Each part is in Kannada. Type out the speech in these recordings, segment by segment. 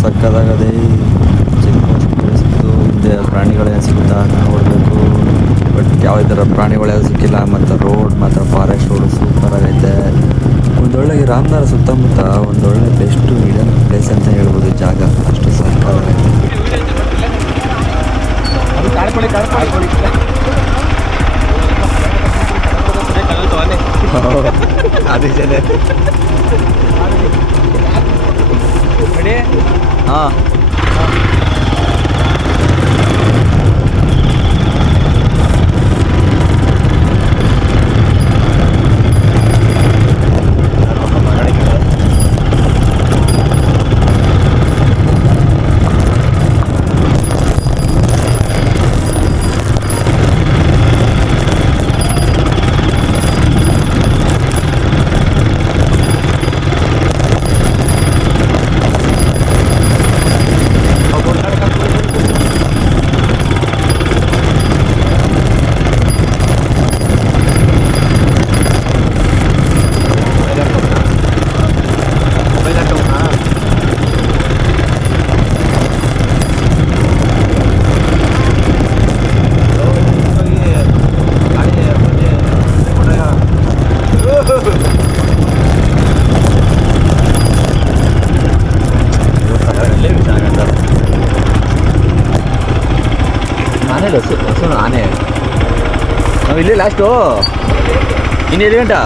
ಸಕ್ಕದಾಗದೆ. ಚೆಕ್ ಪೋಸ್ಟ್ ಸಿಕ್ತು, ಹಿಂದೆ ಪ್ರಾಣಿಗಳೇನು ಸಿಗುತ್ತಾ ನೋಡಬೇಕು. ಬಟ್ ಯಾವುದೇ ಥರ ಪ್ರಾಣಿಗಳ್ಯಾವುದು ಸಿಕ್ಕಿಲ್ಲ. ಮತ್ತು ರೋಡ್ ಮಾತ್ರ ಫಾರೆಸ್ಟ್ ರೋಡು ಸೂಪರಾಗೈತೆ. ಒಂದೊಳ್ಳೆ ರಾಮನಗರ ಸುತ್ತಮುತ್ತ ಒಂದೊಳ್ಳೆ ಬೆಸ್ಟು ಹಿಡನ್ ಪ್ಲೇಸ್ ಅಂತ ಹೇಳ್ಬೋದು. ಜಾಗ ಅಷ್ಟು ಸಕ್ಕದಾಗೈತೆ. ಅದೇ ಜನ ಹಾಂ ಆನೆ ನಾವು ಇಲ್ಲೇ ಲಾಸ್ಟು. ಇನ್ನು 7 ಗಂಟೆ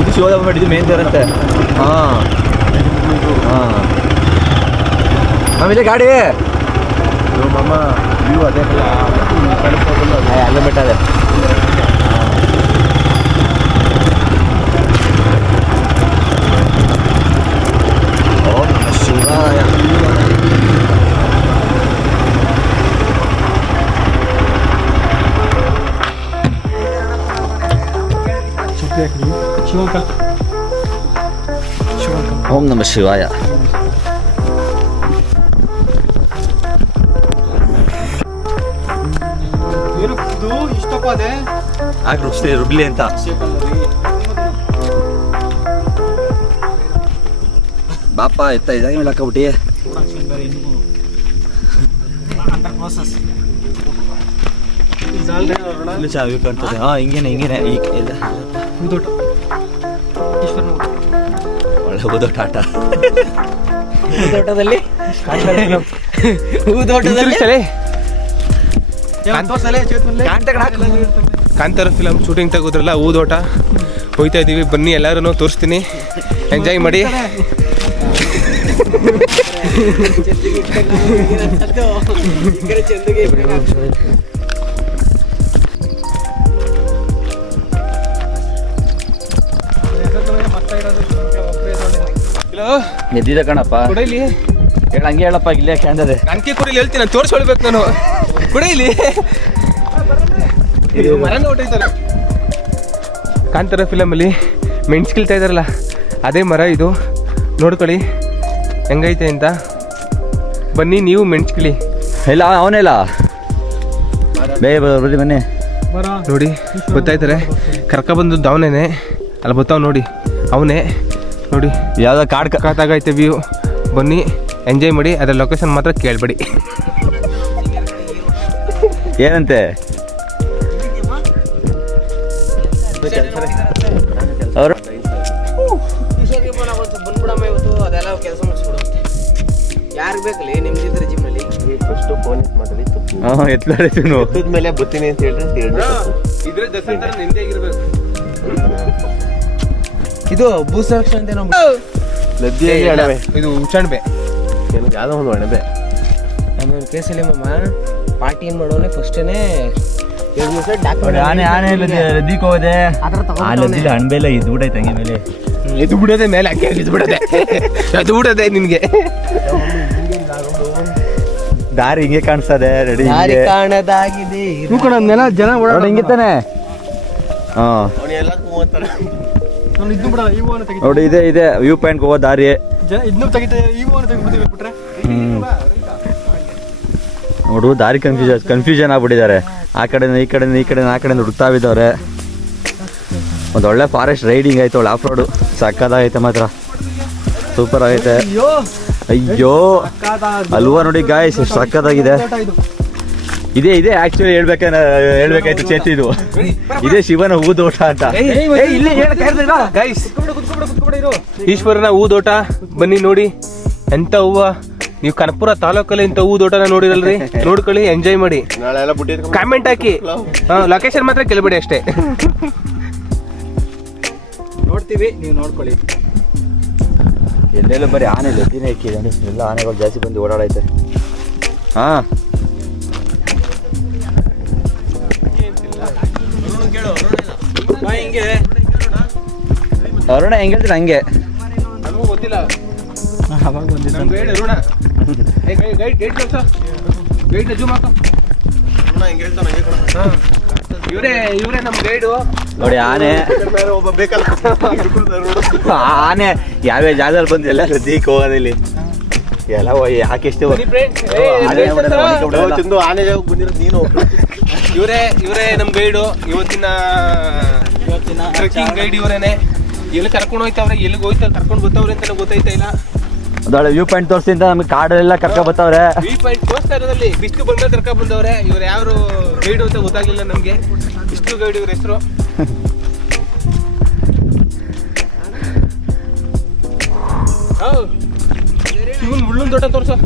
ಇದು ಶಿವದ ಮಾಡಿ ಇದು ಮೇನ್ ಇರುತ್ತೆ. ಹಾಂ ಹಾಂ ನಾವಿಲ್ಲೇ ಗಾಡಿ ಮಾಮ ವ್ಯೂ ಅದೇ ಅಲ್ಲೇ ಬೆಟ್ಟ ಅದೇ. ಓಂ ನಮಃ ಶಿವಾಯ. ಓಂ ನಮಃ ಶಿವಾಯ. ರುಬ್ಲಿ ಅಂತ ಬಾಪ ಎತ್ತ ಇದಾಗ ಮೇಲೆ ಹಾಕಬಿಟ್ಟಿ. ಚಾವಿ ಕಾಣ್ತದೆ. ಹಾಂ ಹಿಂಗೇನೆ ಒಳ್ಳೆ ಹೂದೋಟ ಆಟ. ಹೂದೋಟದಲ್ಲಿ ಕಾಂತಾರ ಫಿಲಮ್ ಶೂಟಿಂಗ್ ತೆಗೋದ್ರಲ್ಲ ಊದೋಟ ಹೋಗ್ತಾ ಇದ್ದೀವಿ. ಬನ್ನಿ ಎಲ್ಲರೂ ತೋರಿಸ್ತೀನಿ, ಎಂಜಾಯ್ ಮಾಡಿ. ಎದ್ದಿದೆ ಕಣಪ್ಪ. ಕುಡೈಲಿ ಹಂಗೆ ಹೇಳಪ್ಪ. ಇಲ್ಲೇ ಕ್ಯಾಂಡದೆ ನನಗೆ ಕುಡಿಲಿ ಹೇಳ್ತೀನಿ, ನಾನು ತೋರಿಸ್ಕೊಳ್ಬೇಕು. ನಾನು ಕುಡೈಲಿ ಕಾಂತಾರ ಫಿಲಮಲ್ಲಿ ಮೆಣಸ್ಕಿಲ್ತಾ ಇದಾರಲ್ಲ ಅದೇ ಮರ ಇದು. ನೋಡ್ಕೊಳ್ಳಿ ಹೆಂಗೈತೆ ಅಂತ. ಬನ್ನಿ ನೀವು ಮೆಣಸ್ಕಿಳಿ. ಇಲ್ಲ ಅವನೆಲ್ಲ ಬನ್ನಿ ಬನ್ನಿ ನೋಡಿ ಗೊತ್ತಾಯ್ತಾರೆ. ಕರ್ಕೊಬಂದದ್ದು ಅವನೇನೆ ಅಲ್ಲ, ಗೊತ್ತಾವ್ ನೋಡಿ ಅವನೇ. ನೋಡಿ ಯಾವ್ದೋ ಕಾಡ್ ಕಾತಾಗೈತೆ ವ್ಯೂ. ಬನ್ನಿ ಎಂಜಾಯ್ ಮಾಡಿ. ಅದರ ಲೊಕೇಶನ್ ಮಾತ್ರ ಕೇಳಬೇಡಿ. ಏನಂತೆ ಅವರು ಅದೆಲ್ಲ ಕೆಲಸ ಮುಗಿಸ್ಬಿಡುತ್ತೆ. ಯಾರಿಗೆ ಬೇಕಲ್ಲಿ ನಿಮ್ದಿದ್ರೆ ಜಿಮ್ನಲ್ಲಿ ಫಸ್ಟ್ ಫೋನ್ ಮಾತಾಡಿ ಎತ್ತಮೇಲೆ ಬರ್ತೀನಿ ಅಂತ ಹೇಳಿದ್ರೆ ಇದು ಭೂಸಂರಕ್ಷಣೆ ಅಂತ ನಾವು ನದಿಯಲ್ಲಿ ಅಣಬೆ, ಇದು ಉಚ್ಚಣಬೆ, ಯಾವುದೋ ಒಂದು ಅಣಬೆ. ಆಮೇಲೆ ಕೇಸಲ್ಲಿ ಮಾಮ ಪಾರ್ಟಿ ಏನು ಮಾಡೋನೆ ಫಸ್ಟೇನೆ ಆನೆ ಆನೆ ನದಿಗೆ ಹೋದೆ. ಆ ನದಿಲಿ ಅಣಬೆಲ್ಲ ಇದ್ದು ಬಿಡೈತೆ ಹಂಗೆ ಮೇಲೆ ಎದ್ದು ಬಿಡೋದೆ ಮೇಲೆ ಹಂಗೆ ಎದ್ದು ಬಿಡೋದೆ ಎದ್ದು ಬಿಡೋದೆ ನಿನ್ಗೆ. ದಾರಿ ಹಿಂಗೆ ಕಾಣಿಸ್ತದೆ. ರೆಡಿ ಕಾಣದಾಗಿದೆ ಜನ ಹಿಂಗೆ ತಾನೆ. ನಾನು ಇದನ್ನು ಬಿಡಲ್ಲ ಈ ಹೂವನ್ನು ತೆಗಿತೀನಿ. ನೋಡಿ ಇದೆ ವ್ಯೂ ಪಾಯಿಂಟ್ ಹೋಗೋ ದಾರಿ. ಇದನ್ನು ತೆಗಿತಾ ಈ ಹೂವನ್ನು ತೆಗಿಬಿಡ್ತೀವಿ ಬಿಟ್ರೆ. ನೋಡು ದಾರಿ ಕನ್ಫ್ಯೂಷನ್ ಆಗ್ಬಿಟ್ಟಿದ್ದಾರೆ. ಆ ಕಡೆಯಿಂದ ಈ ಕಡೆಯಿಂದ ಹುಡುಕ್ತಾ ಇದ್ದವ್ರೆ. ಒಂದು ಒಳ್ಳೆ ಫಾರೆಸ್ಟ್ ರೈಡಿಂಗ್ ಆಯ್ತು, ಒಳ್ಳೆ ಆಫ್ ರೋಡು ಸಕ್ಕದಾಗೈತೆ ಮಾತ್ರ, ಸೂಪರ್ ಆಗೈತೆ. ಅಯ್ಯೋ ಅಲ್ವಾ ನೋಡಿ ಗಾಯ್ಸ್ ಎಷ್ಟು ಸಕ್ಕದಾಗಿದೆ. ಇದೆ ಆಕ್ಚುಲಿ ಹೇಳ್ಬೇಕಾಯ್ತು ಚೇತಿ, ಇದೇ ಶಿವನ ಹೂದೋಟ ಅಂತ. ಗೈಸ್ ಈಶ್ವರನ ಹೂದೋಟ ಬನ್ನಿ ನೋಡಿ ಎಂತ ಹೂವ. ನೀವು ಕನಕಪುರ ತಾಲೂಕಲ್ಲಿ ಇಂಥ ಹೂದೋಟನ ನೋಡಿರಲ್ರಿ, ನೋಡ್ಕೊಳ್ಳಿ, ಎಂಜಾಯ್ ಮಾಡಿ, ನಾಳೆ ಎಲ್ಲ ಬುಟ್ಟಿ ಕಾಮೆಂಟ್ ಹಾಕಿ. ಲೊಕೇಶನ್ ಮಾತ್ರ ಕೇಳ್ಬೇಡಿ ಅಷ್ಟೇ. ನೋಡ್ತೀವಿ, ನೀವು ನೋಡ್ಕೊಳ್ಳಿ. ಎಲ್ಲೆಲ್ಲೂ ಬರೀ ಆನೆ ಲದ್ದಿನೇ ಇಕ್ಕಿದೆ, ಎಲ್ಲ ಆನೆಗಳು ಜಾಸ್ತಿ ಬಂದು ಓಡಾಡೈತೆ. ಹಾಂ ಅರುಣ ಹೆಂಗೆ ಹೇಳ್ತೀರ ಹಂಗೆ. ನನಗೂ ಗೊತ್ತಿಲ್ಲ. ನಮ್ ಗೈಡ್ ಅರುಣ. ಗೈಡ್ ಜೂಮ್ ಹಾಕು. ಇವರೇ ನಮ್ ಗೈಡು. ನೋಡಿ ಆನೆ ಒಬ್ಬ ಬೇಕಲ್ಲ. ಆನೆ ಯಾವ್ಯಾವ ಜಾಗದಲ್ಲಿ ಬಂದು ಎಲ್ಲ ಸದ್ಯಕ್ಕೆ ಹೋಗೋದಿಲ್ಲಿ ಎಲ್ಲ ಯಾಕೆ ಎಷ್ಟು ಚಂದು ಆನೆ ಜಾಗ ಬಂದಿರೋದು ನೀನು. ಇವರೇ ನಮ್ ಗೈಡು, ಇವತ್ತಿನ ಟ್ರೆಕ್ಕಿಂಗ್ ಗೈಡ್ ಇವರೇನೆ. ಎಲ್ಲಿ ಕರ್ಕೊಂಡು ಹೋಯ್ತವ್ರೆ, ಎಲ್ಲಿಗೆ ಹೋಯ್ತಾ ಕರ್ಕೊಂಡು ಬರ್ತಾವ್ರೆ ಅಂತ ಗೊತ್ತೈತಾ ಇಲ್ಲ. ಅದೊಳ್ಳೆ ವ್ಯೂ ಪಾಯಿಂಟ್ ತೋರಿಸಿ ಅಂತ ನಮ್ಗೆ ಕಾಡಲ್ಲೆಲ್ಲ ಕರ್ಕೊಂಡ್ ಬರ್ತಾವ್ರೆ. ವ್ಯೂ ಪಾಯಿಂಟ್ ತೋರಿಸ್ತಾ ಇರೋದಲ್ಲಿ ಬಿಸ್ಲು ಬಂದ ಕರ್ಕೊಂಡ್ ಬಂದವ್ರೆ. ಇವ್ರು ಯಾರು ಗೈಡು ಅಂತ ಗೊತ್ತಾಗ್ಲಿಲ್ಲ ನಮ್ಗೆ. ಬಿಸ್ಲು ಗೈಡ್ ಇವ್ರ ಹೆಸರು. ಇವನ್ ಮುಳ್ಳುನ್ ದೊಡ್ಡ ತೋರ್ಸು.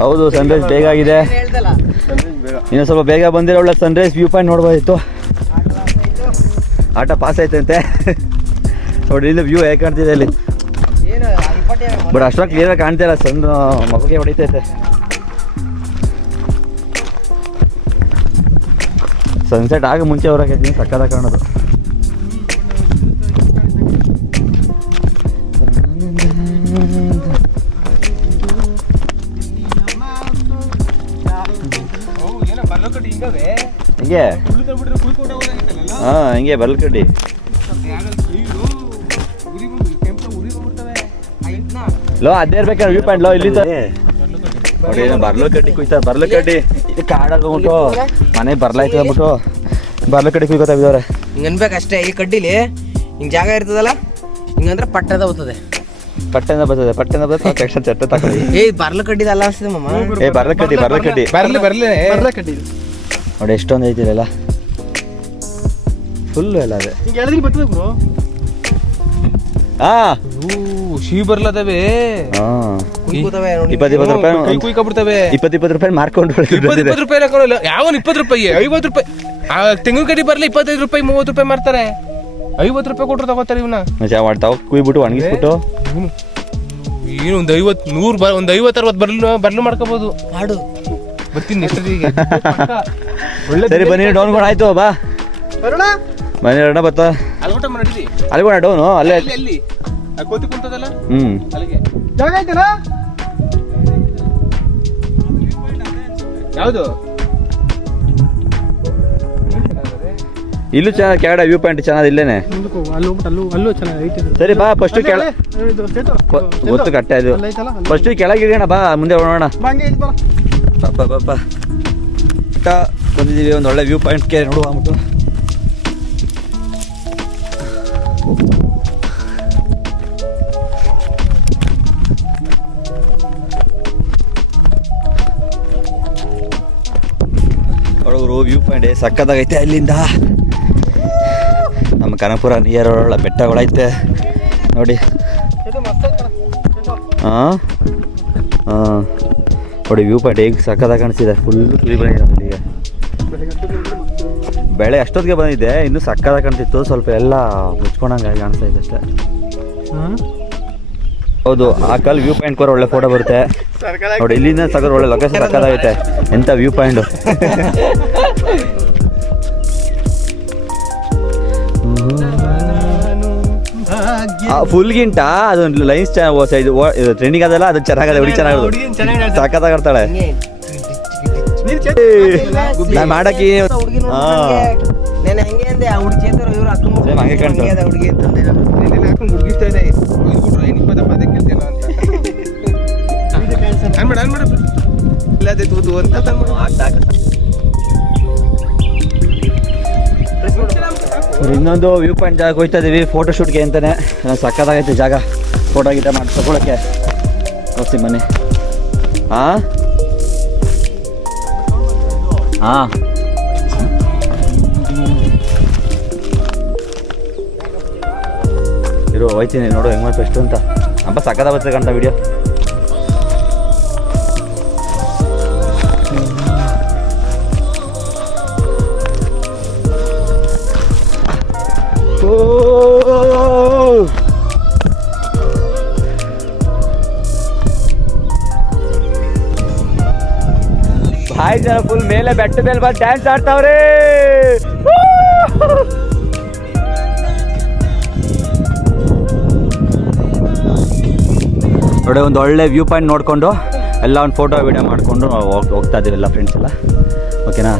ಹೌದು ಸನ್ರೈಸ್ ಬೇಗ ಆಗಿದೆ, ಇನ್ನೂ ಸ್ವಲ್ಪ ಬೇಗ ಬಂದಿರೋ ಒಳ್ಳೆ ಸನ್ರೈಸ್ ವ್ಯೂ ಪಾಯಿಂಟ್ ನೋಡ್ಬೋದಿತ್ತು. ಆಟ ಪಾಸ್ ಆಯ್ತಂತೆ ನೋಡಿ, ಇಲ್ಲಿ ವ್ಯೂ ಹೇಗೆ ಕಾಣ್ತಿದೆ ಇಲ್ಲಿ. ಬಟ್ ಅಷ್ಟೊಂದು ಕ್ಲಿಯರಾಗಿ ಕಾಣ್ತಿಲ್ಲ, ಸಣ್ಣ ಮಗುಗೆ ಹೊಡಿತೈತೆ. ಸನ್ಸೆಟ್ ಆಗ ಮುಂಚೆ ಹೊರಗೆ ಸಕ್ಕದಾಗ ಕಾಣೋದು. ಹಿಂಗೆ ಹಾಂ ಹಿಂಗೆ ಬರ್ಲ್ಕಡ್ಡಿ ಲೋ ಅದೇ ಇರ್ಬೇಕಾದ್ರೆ ವ್ಯೂ ಪಾಯಿಂಟ್ ಲೋ ಇಲ್ಲಿ ನೋಡಿ ಬರ್ಲಕಡ್ಡಿ ಕುಯ್ತಾರೆ. ಬರ್ಲಕಡ್ಡಿ ಇದು ಕಾಡಾಗ ಬಿಟ್ಟು ಮನೆ ಬರ್ಲಾಯ್ತದ ಬಿಟ್ಟು ಬರ್ಲಕಡ್ಡಿ ಕುಯ್ಕೋತಾ ಇದ್ದವ್ರೆ. ಹಿಂಗೆ ಅನ್ಬೇಕಷ್ಟೇ. ಈ ಕಡ್ಡಿಲಿ ಹಿಂಗೆ ಜಾಗ ಇರ್ತದಲ್ಲ, ಹಿಂಗಂದ್ರೆ ಪಟ್ಟದ ಹೋಗ್ತದೆ. ಪಟ್ಟೆಯಿಂದ ಬರ್ತದೆ ತಕ್ಷಣ ಚಟ್ಟ ತಗೊಳ್ಳಿ. ಬರ್ಲ ಕಡ್ಡಿದ ಅಲ್ಲ ಅನ್ಸ್ತದೆ ಮಮ್ಮ. ಬರ್ಲಕಡ್ಡಿ ಬರ್ಲಿ ನೋಡಿ ಎಷ್ಟೊಂದು ಐತಿರಲ್ಲ, ಫುಲ್ಲು ಎಲ್ಲ ಅದೇ. ಹಿಂಗೆ ಹೇಳಿದ್ರೆ ಬರ್ತದೆ ಬ್ರೋ. ಶೀ ಬರ್ಲದವೆ. 20 ರೂಪಾಯಿ ಕುಯ್ಕೊಬಿಡ್ತವೆ. 20 ರೂಪಾಯಿ ಮಾರ್ಕೊಂಡು 20 ರೂಪಾಯಿ ಹಾಕೊಳ್ಳಲ್ಲ. ಯಾವನ್ 20 ರೂಪಾಯಿ 50 ರೂಪಾಯಿ. ತೆಂಗಿನ ಕಡ್ಡಿ ಬರ್ಲಿ 25 ರೂಪಾಯಿ 30 ರೂಪಾಯಿ ಮಾರ್ತಾರೆ. 50 ರೂಪಾಯಿ ಕೊಟ್ಟರು ತಗೋತಾರೆ ಇವನ್ನ. ಕುಯ್ಬಿಟ್ಟು ಒಣಗಿಸ್ಬಿಟ್ಟು ಏನು ಒಂದು 50 100 ಒಂದು 50-60 ಬರ್ಲು ಮಾಡ್ಕೋಬಹುದು. ಮಾಡು ಬರ್ತೀನಿ ಸರಿ ಬನ್ನಿ, ಡೌನ್ ಕೂಡ ಆಯ್ತು ಬಾ ಬನ್ನಿ. ಅಣ್ಣ ಬರ್ತಾ ಅಲ್ಲಿ ಕೂಡ ಡೌನು ಅಲ್ಲೇ ಅಲ್ಲಿ ಕೋತಿ ಕುಂತದಲ್ಲ ಅಲ್ಲಿಗೆ ಜಾಗ ಐತಲ್ಲ. ಯಾವುದು ಇಲ್ಲೂ ಚೆನ್ನಾಗಿ ಕೆಳಗಡೆ ವ್ಯೂ ಪಾಯಿಂಟ್ ಚೆನ್ನಾಗಿ ಇಲ್ಲೇನೆ. ಅಲ್ಲಿ ಹೋಗ್ಬಿಟ್ಟು ಅಲ್ಲೂ ಚೆನ್ನಾಗಿ ಐತೆ. ಸರಿ ಬಾ ಫಸ್ಟ್ ಗೊತ್ತು ಕಟ್ಟೆ ಅದು. ಫಸ್ಟ್ ಕೆಳಗೆ ಇಳಿಯೋಣ ಬಾ, ಮುಂದೆ ಹೋಗೋಣ. ಬಂದಿದ್ದೀವಿ ಒಂದು ಒಳ್ಳೆ ವ್ಯೂ ಪಾಯಿಂಟ್ಗೆ ನೋಡುವ ಅಂದ್ಬಿಟ್ಟು. ಒಳಗರು ವ್ಯೂ ಪಾಯಿಂಟ್ ಸಕ್ಕದಾಗೈತೆ. ಅಲ್ಲಿಂದ ನಮ್ಮ ಕನಕಪುರ ನಿಯರ್ ಒಳ್ಳೆ ಬೆಟ್ಟಗಳೈತೆ ನೋಡಿ. ಹಾಂ ನೋಡಿ ವ್ಯೂ ಪಾಯಿಂಟ್ ಹೇಗೆ ಸಕ್ಕದಾಗಿ ಕಾಣಿಸ್ತಿದೆ. ಫುಲ್ ಕ್ಲೀನ್ ಬಂದಿದೆ ನಮ್ಮಲ್ಲಿಗೆ. ಬೆಳೆ ಅಷ್ಟೊತ್ತಿಗೆ ಬಂದಿದೆ, ಇನ್ನೂ ಸಕ್ಕದಾಗಿ ಕಾಣ್ತಿತ್ತು. ಸ್ವಲ್ಪ ಎಲ್ಲ ಮುಚ್ಕೊಂಡಂಗೆ ಕಾಣಿಸ್ತಾ ಇದೆ ಅಷ್ಟೇ. ಹೌದು, ಆ ಕಲ್ ವ್ಯೂ ಪಾಯಿಂಟ್ ಕೂಡ ಒಳ್ಳೆ ಫೋಟೋ ಬರುತ್ತೆ ನೋಡಿ. ಇಲ್ಲಿಂದ ಸಗರ್ ಒಳ್ಳೆ ಲೊಕೇಶನ್ ಸಕ್ಕದಾಗೈತೆ. ಎಂಥ ವ್ಯೂ ಪಾಯಿಂಟು. ಫುಲ್ಗಿಂಟ ಅದೊಂದು ಲೈನ್ಸ್ ಇದು ಟ್ರೆಂಡಿಂಗ್ ಅದಲ್ಲ, ಅದು ಚೆನ್ನಾಗದೆ. ಹುಡುಗಿ ಚೆನ್ನಾಗಿ ಸಕ್ಕತ್ತಾಗಿರ್ತಾಳೆ. ನಾನು ಮಾಡಕ್ಕೆ ಹುಡುಗಿ ಹಾ. ನಾನು ಹೆಂಗೆ ಅಂದೆ ಆ ಹುಡುಗಿ ಚೇತರು ಇವ್ರು ಅಕ್ಕ Same ಹಂಗೆ ಕಾಣ್ತು. ಅದ ಹುಡುಗಿ ಅಂತಂದೆ ನಾನು ನೆನ್ನೆ ಹಾಕೊಂಡು ಹುಡುಗಿಸ್ತಾ ಇದೆ ಹೋಗ್ಬಿಟ್ರು ಏನು ಇಪ್ಪತ್ತಪ್ಪ ಅದಕ್ಕೆ ಕೇಳ್ತಿಲ್ಲ ಅಂತ ಅನ್ಬೇಡ ಇಲ್ಲದೆ ತೂತು ಅಂತ ಇನ್ನೊಂದು ವ್ಯೂ ಪಾಯಿಂಟ್ ಜಾಗ ಹೋಗ್ತಾ ಇದೀವಿ ಫೋಟೋ ಶೂಟ್ಗೆ ಅಂತಾನೆ ಸಕ್ಕತ್ತಾಗೈತೆ ಜಾಗ ಫೋಟೋ ಗೀಟ ಮಾಡಿ ತಗೊಳಕ್ಕೆ ತೋರಿಸಿ ಬನ್ನಿ. ಹಾಂ ಹಾಂ ಇರು ಹೋಯ್ತೀನಿ ನೋಡು ಹೆಂಗೆ ಮಾಡಿ ಬೆಸ್ಟ್ ಅಂತ ಹಬ್ಬ ಸಕ್ಕತ್ತಾಗುತ್ತೆ ಕಂಡ ವಿಡಿಯೋ. ಭಾರಿ ಜನ ಫುಲ್ ಮೇಲೆ ಬೆಟ್ಟ ಮೇಲೆ ಬಂದು ಡ್ಯಾನ್ಸ್ ಆಡ್ತಾವ್ರೆ. ನೋಡಿ ಒಂದು ಒಳ್ಳೆ ವ್ಯೂ ಪಾಯಿಂಟ್ ನೋಡಿಕೊಂಡು ಎಲ್ಲ ಒಂದು ಫೋಟೋ ವಿಡಿಯೋ ಮಾಡಿಕೊಂಡು ಹೋಗ್ತಾ ಇದ್ದೀವಿ ಎಲ್ಲ ಫ್ರೆಂಡ್ಸ್ ಎಲ್ಲ. ಓಕೆನಾ?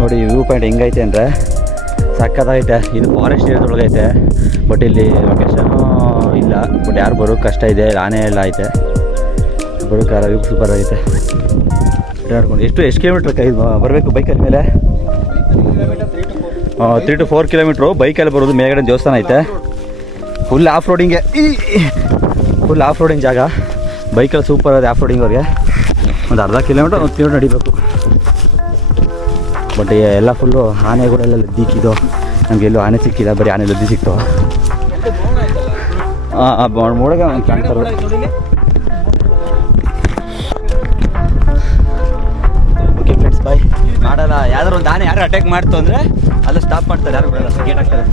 ನೋಡಿ ವ್ಯೂ ಪಾಯಿಂಟ್ ಹೆಂಗೈತೆ ಅಂದರೆ ಸಕ್ಕತ್ತಾಗೈತೆ. ಇದು ಫಾರೆಸ್ಟ್ ಏರಿಯಾದೊಳಗೈತೆ, ಬಟ್ ಇಲ್ಲಿ ಲೊಕೇಶನು ಇಲ್ಲ, ಬಟ್ ಯಾರು ಬರೋಕ್ಕೆ ಕಷ್ಟ ಇದೆ. ಆನೆ ಎಲ್ಲ ಐತೆ, ಬರೋಕ್ಕಾರ ವ್ಯೂ ಸೂಪರ್ ಆಗೈತೆ. ಆಡ್ಕೊಂಡು ಎಷ್ಟು ಕಿಲೋಮೀಟ್ರ್ ಬರಬೇಕು ಬೈಕಲ್ಲಿ ಮೇಲೆ? 3 to 4 ಕಿಲೋಮೀಟ್ರು ಬೈಕಲ್ಲಿ ಬರೋದು. ಮೇಲ್ಗಡೆ ದೇವಸ್ಥಾನ ಐತೆ, ಫುಲ್ ಆಫ್ ರೋಡಿಂಗೆ, ಫುಲ್ ಆಫ್ ರೋಡಿಂಗ್ ಜಾಗ. ಬೈಕಲ್ಲಿ ಸೂಪರ್ ಇದೆ ಆಫ್ ರೋಡಿಂಗ್ ಅವ್ರಿಗೆ. ಒಂದು ಅರ್ಧ ಕಿಲೋಮೀಟ್ರ್ 1 ಕಿಲೋಮೀಟ್ರ್ ನಡಿಬೇಕು. ಬಟ್ ಎಲ್ಲ ಫುಲ್ಲು ಆನೆಗಳೆಲ್ಲ ಲದ್ದಿಕ್ಕಿದ್ದು, ನಮಗೆಲ್ಲೂ ಆನೆ ಸಿಕ್ಕಿಲ್ಲ, ಬರೀ ಆನೆ ಲದ್ದಿ ಸಿಕ್ತು. ಹಾಂ ಮೂಡಗ ಕಾಣ್ತಾರೆ. Okay friends bye. ಮಾಡಲ್ಲ, ಯಾವ್ದಾರು ಒಂದು ಆನೆ ಯಾರು ಅಟ್ಯಾಕ್ ಮಾಡ್ತು ಅಂದರೆ ಅಲ್ಲ ಸ್ಟಾಪ್ ಮಾಡ್ತಾರೆ, ಯಾರು ಬಿಡಲ್ಲ, ಗೇಟ್ ಹಾಕ್ತಾರೆ.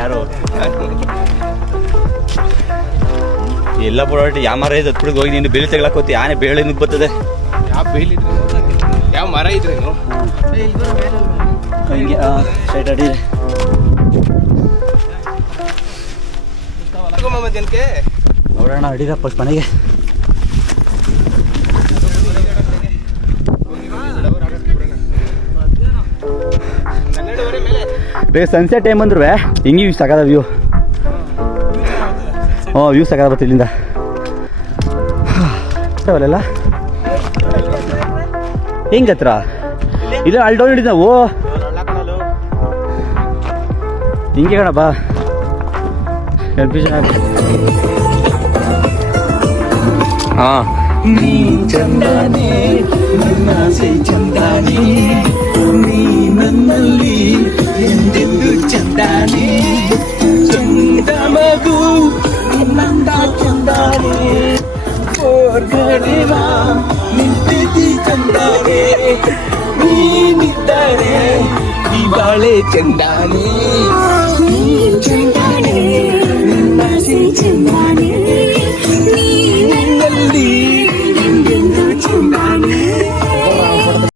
ಯಾರು ಎಲ್ಲ ಬಿಡೋಟಿ ಯಾವ ಮರ ಇದೆ ಹತ್ಬಿಡಿಗೆ ಹೋಗಿ ನೀನು ಬೇಲಿ ತೆಗ್ಲಾಕೋತಿ. ಆನೆ ಬೇಳೆ ನುಗ್ಗಿ ಬರ್ತದೆ. ಯಾವ ಬೇಲಿದ್ರೆ ಯಾವ ಮರ ಇದ್ರೇನು ಹಿಂಗೆ ಸ್ಟ್ರೈಟ್ ಅಡಿ ಜನಕ್ಕೆ ನೋಡೋಣ. ಅಡಿದ ಫಸ್ಟ್ ಮನೆಗೆ ಬೇಗ ಸನ್ಸೆಟ್ ಟೈಮ್ ಅಂದ್ರೂ ಹಿಂಗೆ ವ್ಯೂ ಸಾಕಾದ ವ್ಯೂ. ವ್ಯೂ ಸಾಕಾದ ಬರ್ತದೆ ಇಲ್ಲಿಂದ. ಅವಲ್ಲೆಲ್ಲ ಹೆಂಗೆ ಹತ್ರ ಇಲ್ಲ ಅಲ್ಲಿ ಡೌನ್ ಹಿಡಿದ ನಾವು ಹಿಂಗೆ ಕಣ ಬಾ. ಕನ್ಫ್ಯೂಷನ್ ಹಾಂ ನೀ ಚಂದಾನೆ ನನ್ನಾಸೆ ಚಂದಾನೆ ನೀ ನನ್ನಲ್ಲಿ ಎಂದೆಂದು ಚಂದಾನೆ ಚಂದ ಮಗು ನಿನ್ನಂದ ಚಂದಾನೆ ಓರ್ಗಡೆವ ನಿಂತಿದ್ದಿ ಚಂದಾನೆ ನೀನಿದ್ದರೆ ಈ ಬಾಳೆ ಚಂದಾನೆ